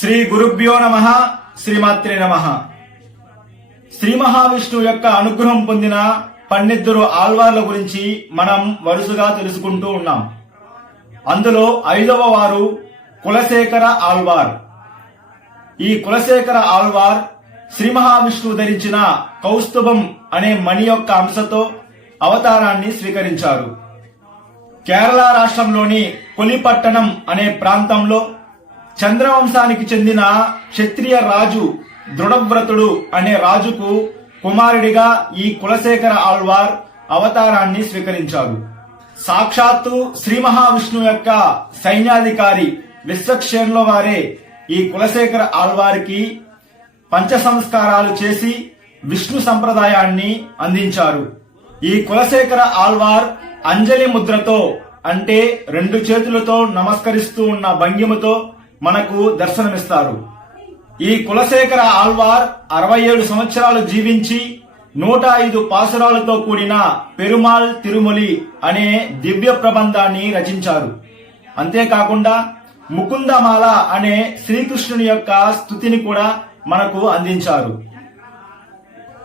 శ్రీ గురుభ్యో నమ శ్రీమాత్రే నమ. శ్రీ మహావిష్ణువు యొక్క అనుగ్రహం పొందిన పన్నిద్దరు ఆల్వార్ల గురించి మనం వరుసగా తెలుసుకుంటూ ఉన్నాం. అందులో ఐదవ వారు కులశేఖర ఆల్వార్ ఈ కులశేఖర ఆల్వార్ శ్రీ మహావిష్ణువు ధరించిన కౌస్తుభం అనే మణి యొక్క అంశతో అవతారాన్ని స్వీకరించారు. కేరళ రాష్ట్రంలోని కొలిపట్టణం అనే ప్రాంతంలో చంద్రవంశానికి చెందిన క్షత్రియ రాజు దృఢవ్రతుడు అనే రాజుకు కుమారుడిగా ఈ కులశేఖర ఆళ్వార్ అవతారాన్ని స్వీకరించారు సాక్షాత్తు శ్రీ మహావిష్ణు యొక్క సైన్యాధికారి విశ్వక్షేణుల వారే ఈ కులశేఖర ఆళ్వారికి పంచ సంస్కారాలు చేసి విష్ణు సంప్రదాయాన్ని అందించారు. ఈ కులశేఖర ఆల్వార్ అంజలి ముద్రతో అంటే రెండు చేతులతో నమస్కరిస్తూ ఉన్న భంగిమతో మనకు దర్శనమిస్తారు. ఈ కులశేఖర ఆల్వార్ అరవై ఏడు సంవత్సరాలు జీవించి నూట ఐదు పాసురాలతో కూడిన పెరుమాల్ తిరుమలి అనే దివ్య ప్రబంధాన్ని రచించారు. అంతేకాకుండా ముకుందమాల అనే శ్రీకృష్ణుని యొక్క స్థుతిని కూడా మనకు అందించారు.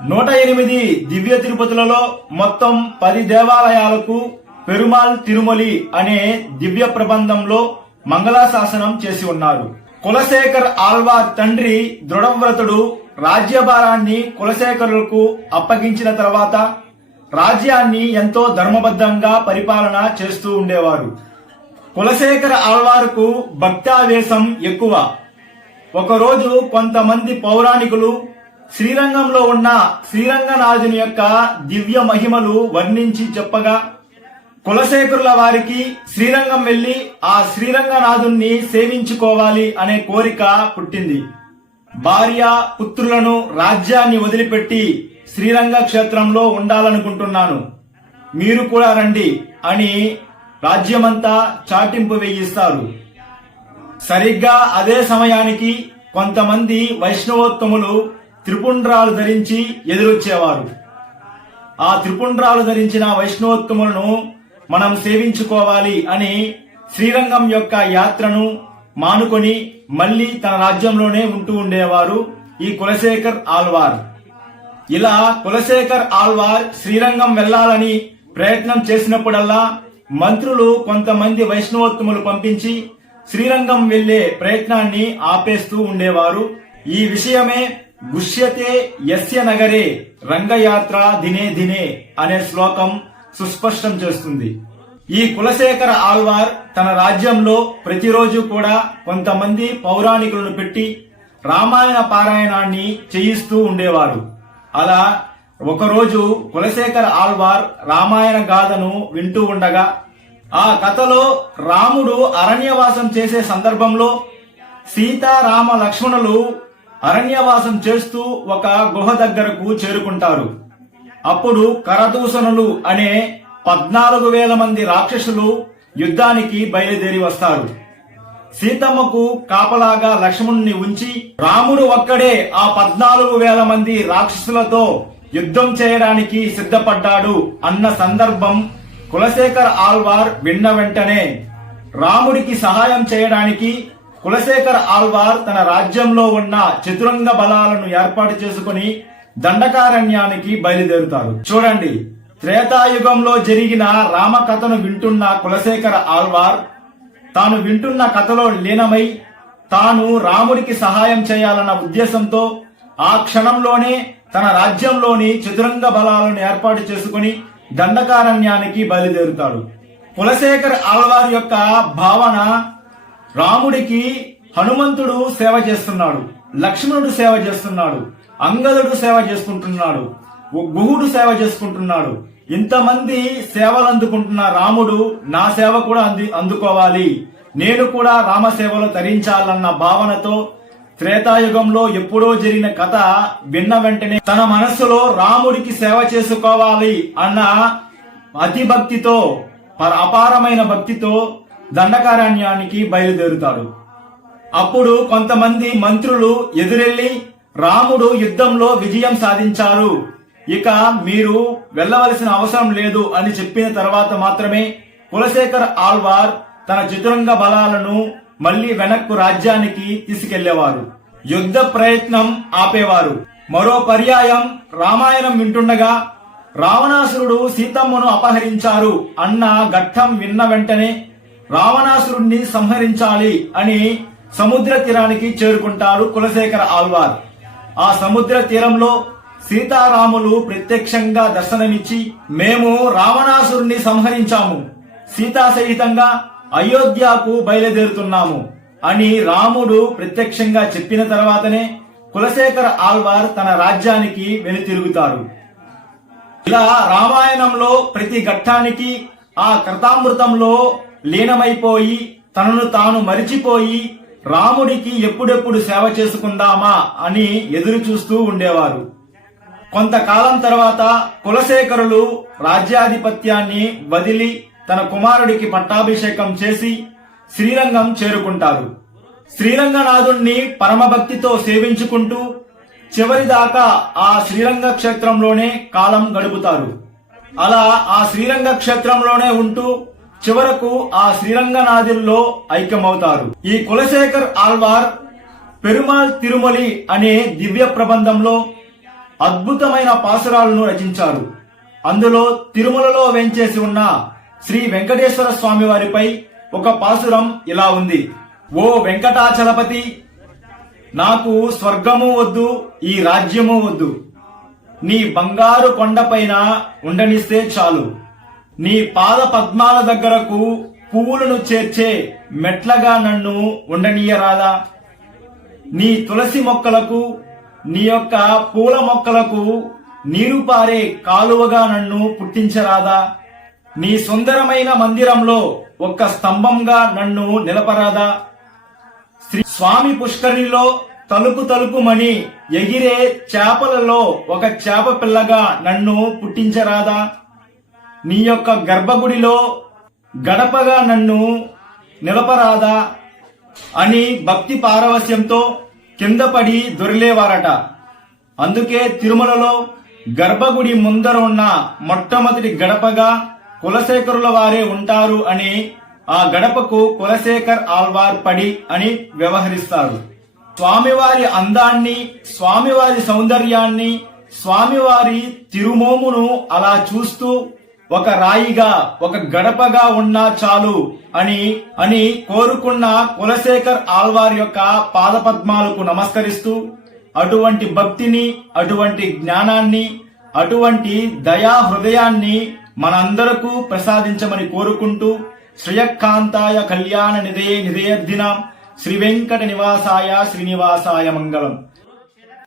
నూట ఎనిమిది దివ్య తిరుపతులలో మొత్తం పది దేవాలయాలకు పెరుమాల్ తిరుమలి అనే దివ్య ప్రబంధంలో మంగళాశాసనం చేసి ఉన్నారు. కులశేఖర్ ఆల్వార్ తండ్రి దృఢవ్రతుడు రాజ్యభారాన్ని కులశేఖరులకు అప్పగించిన తర్వాత రాజ్యాన్ని ఎంతో ధర్మబద్ధంగా పరిపాలన చేస్తూ ఉండేవారు. కులశేఖర ఆల్వార్కు భక్తావేశం ఎక్కువ. ఒకరోజు కొంతమంది పౌరాణికులు శ్రీరంగంలో ఉన్న శ్రీరంగనాథుని యొక్క దివ్య మహిమలు వర్ణించి చెప్పగా కులశేఖరుల వారికి శ్రీరంగం వెళ్ళి ఆ శ్రీరంగనాథుణ్ణి సేవించుకోవాలి అనే కోరిక పుట్టింది. భార్య పుత్రులను రాజ్యాన్ని వదిలిపెట్టి శ్రీరంగ క్షేత్రంలో ఉండాలనుకుంటున్నాను. మీరు కూడా రండి అని రాజ్యమంతా చాటింపు వేయిస్తారు. సరిగ్గా అదే సమయానికి కొంతమంది వైష్ణవోత్తములు త్రిపుండ్రాలు ధరించి ఎదురొచ్చేవారు. ఆ త్రిపుండ్రాలు ధరించిన వైష్ణవోత్తములను మనం సేవించుకోవాలి అని శ్రీరంగం యొక్క యాత్రను మానుకొని మళ్ళీ తన రాజ్యంలోనే ఉంటూ ఉండేవారు ఈ కులశేఖర్ ఆల్వార్ ఇలా కులశేఖర్ ఆల్వార్ శ్రీరంగం వెళ్ళాలని ప్రయత్నం చేసినప్పుడల్లా మంత్రులు కొంతమంది వైష్ణవోత్తములు పంపించి శ్రీరంగం వెళ్ళే ప్రయత్నాన్ని ఆపేస్తూ ఉండేవారు. ఈ విషయమే గుష్యతే యస్య నగరే రంగయాత్ర దినే దినే అనే శ్లోకం సుస్పష్టం చేస్తుంది. ఈ కులశేఖర ఆల్వార్ తన రాజ్యంలో ప్రతిరోజు కూడా కొంతమంది పౌరాణికులను పెట్టి రామాయణ పారాయణాన్ని చేయిస్తూ ఉండేవారు. అలా ఒకరోజు కులశేఖర ఆల్వార్ రామాయణ గాథను వింటూ ఉండగా ఆ కథలో రాముడు అరణ్యవాసం చేసే సందర్భంలో సీతారామ లక్ష్మణులు అరణ్యవాసం చేస్తూ ఒక గుహ దగ్గరకు చేరుకుంటారు. అప్పుడు కరదూషణులు అనే పద్నాలుగు వేల మంది రాక్షసులు యుద్ధానికి బయలుదేరి వస్తారు. సీతమ్మకు కాపలాగా లక్ష్మణుని ఉంచి రాముడు ఒక్కడే ఆ పద్నాలుగు వేల మంది రాక్షసులతో యుద్ధం చేయడానికి సిద్ధపడ్డాడు అన్న సందర్భం కులశేఖర్ ఆల్వార్ విన్న వెంటనే రాముడికి సహాయం చేయడానికి కులశేఖర్ ఆల్వార్ తన రాజ్యంలో ఉన్న చతురంగ బలాలను ఏర్పాటు చేసుకుని దండకారణ్యానికి బయలుదేరుతారు. చూడండి. త్రేతాయుగంలో జరిగిన రామ కథను వింటున్న కులశేఖర ఆల్వార్ తాను వింటున్న కథలో లీనమై తాను రాముడికి సహాయం చేయాలన్న ఉద్దేశంతో ఆ క్షణంలోనే తన రాజ్యంలోని చతురంగ బలాలను ఏర్పాటు చేసుకుని దండకారణ్యానికి బయలుదేరుతాడు. కులశేఖర్ ఆల్వార్ యొక్క భావన రాముడికి హనుమంతుడు సేవ చేస్తున్నాడు. లక్ష్మణుడు సేవ చేస్తున్నాడు అంగదుడు సేవ చేసుకుంటున్నాడు గుహుడు సేవ చేసుకుంటున్నాడు. ఇంతమంది సేవలు అందుకుంటున్న రాముడు నా సేవ కూడా అంది అందుకోవాలి. నేను కూడా రామ సేవలో తరించాలన్న భావనతో త్రేతాయుగంలో ఎప్పుడో జరిగిన కథ విన్న వెంటనే తన మనస్సులో రాముడికి సేవ చేసుకోవాలి అన్న అతి భక్తితో అపారమైన భక్తితో దండకారణ్యానికి బయలుదేరుతాడు. అప్పుడు కొంతమంది మంత్రులు ఎదురెళ్ళి రాముడు యుద్ధంలో విజయం సాధించారు. ఇక మీరు వెళ్ళవలసిన అవసరం లేదు అని చెప్పిన తర్వాత మాత్రమే కులశేఖర్ ఆల్వార్ తన చతురంగ బలాలను మళ్ళీ వెనక్కు రాజ్యానికి తీసుకెళ్ళేవారు. యుద్ధ ప్రయత్నం ఆపేవారు. మరో పర్యాయం రామాయణం వింటుండగా రావణాసురుడు సీతమ్మను అపహరించారు అన్న ఘట్టం విన్న వెంటనే రావణాసురుణ్ణి సంహరించాలి అని సముద్ర తీరానికి చేరుకుంటాడు కులశేఖర ఆల్వార్ ఆ సముద్ర తీరంలో సీతారాములు ప్రత్యక్షంగా దర్శనమిచ్చి మేము రావణాసురుణ్ణి సంహరించాము. సీతా సహితంగా అయోధ్యకు బయలుదేరుతున్నాము అని రాముడు ప్రత్యక్షంగా చెప్పిన తర్వాతనే కులశేఖర ఆల్వార్ తన రాజ్యానికి వెనుతిరుగుతారు ఇలా రామాయణంలో ప్రతి ఘట్టానికి ఆ కృతామృతంలో లీనమైపోయి తనను తాను మరిచిపోయి రాముడికి ఎప్పుడెప్పుడు సేవ చేసుకుందామా అని ఎదురు చూస్తూ ఉండేవారు. కొంతకాలం తర్వాత కులశేఖరులు రాజ్యాధిపత్యాన్ని వదిలి తన కుమారుడికి పట్టాభిషేకం చేసి శ్రీరంగం చేరుకుంటారు. శ్రీరంగనాథుణ్ణి పరమభక్తితో సేవించుకుంటూ చివరిదాకా ఆ శ్రీరంగ క్షేత్రంలోనే కాలం గడుపుతారు. అలా ఆ శ్రీరంగ క్షేత్రంలోనే ఉంటూ చివరకు ఆ శ్రీరంగనాథుల్లో ఐక్యమవుతారు. ఈ కులశేఖర్ ఆల్వార్ పెరుమాల్ తిరుమలి అనే దివ్య ప్రబంధంలో అద్భుతమైన పాసురాలను రచించారు. అందులో తిరుమలలో వెంచేసి ఉన్న శ్రీ వెంకటేశ్వర స్వామి వారిపై ఒక పాసురం ఇలా ఉంది. ఓ వెంకటాచలపతి నాకు స్వర్గము వద్దు ఈ రాజ్యము వద్దు. నీ బంగారు కొండపైన ఉండనిస్తే చాలు. నీ పాద పద్మాల దగ్గరకు పువ్వులను చేర్చే మెట్లగా నన్ను ఉండనీయరాదా? నీ తులసి మొక్కలకు నీ యొక్క పూల మొక్కలకు నీరు పారే కాలువగా నన్ను పుట్టించరాదా? నీ సుందరమైన మందిరంలో ఒక్క స్తంభంగా నన్ను నిలపరాదా? శ్రీ స్వామి పుష్కరిణిలో తలుపు తలుపుమని ఎగిరే చేపలలో ఒక చేప పిల్లగా నన్ను పుట్టించరాదా? నీ యొక్క గర్భగుడిలో గడపగా నన్ను నిలపరాదా అని భక్తి పారవస్యంతో కింద పడి దొరిలేవారట. అందుకే తిరుమలలో గర్భగుడి ముందర ఉన్న మొట్టమొదటి గడపగా కులశేఖరుల వారే ఉంటారు అని ఆ గడపకు కులశేఖర్ ఆల్వార్ పడి అని వ్యవహరిస్తారు. స్వామివారి అందాన్ని స్వామివారి సౌందర్యాన్ని స్వామివారి తిరుమోమును అలా చూస్తూ ఒక రాయిగా ఒక గడపగా ఉన్నా చాలు అని అని కోరుకున్న కులశేఖర్ ఆల్వార్ యొక్క పాదపద్మాలకు నమస్కరిస్తూ అటువంటి భక్తిని అటువంటి జ్ఞానాన్ని అటువంటి దయా హృదయాన్ని మనందరకు ప్రసాదించమని కోరుకుంటూ శ్రియకాంతాయ కళ్యాణ నిధే నిధేయర్ధినాం శ్రీ వెంకట నివాసాయ శ్రీనివాసాయ మంగళం.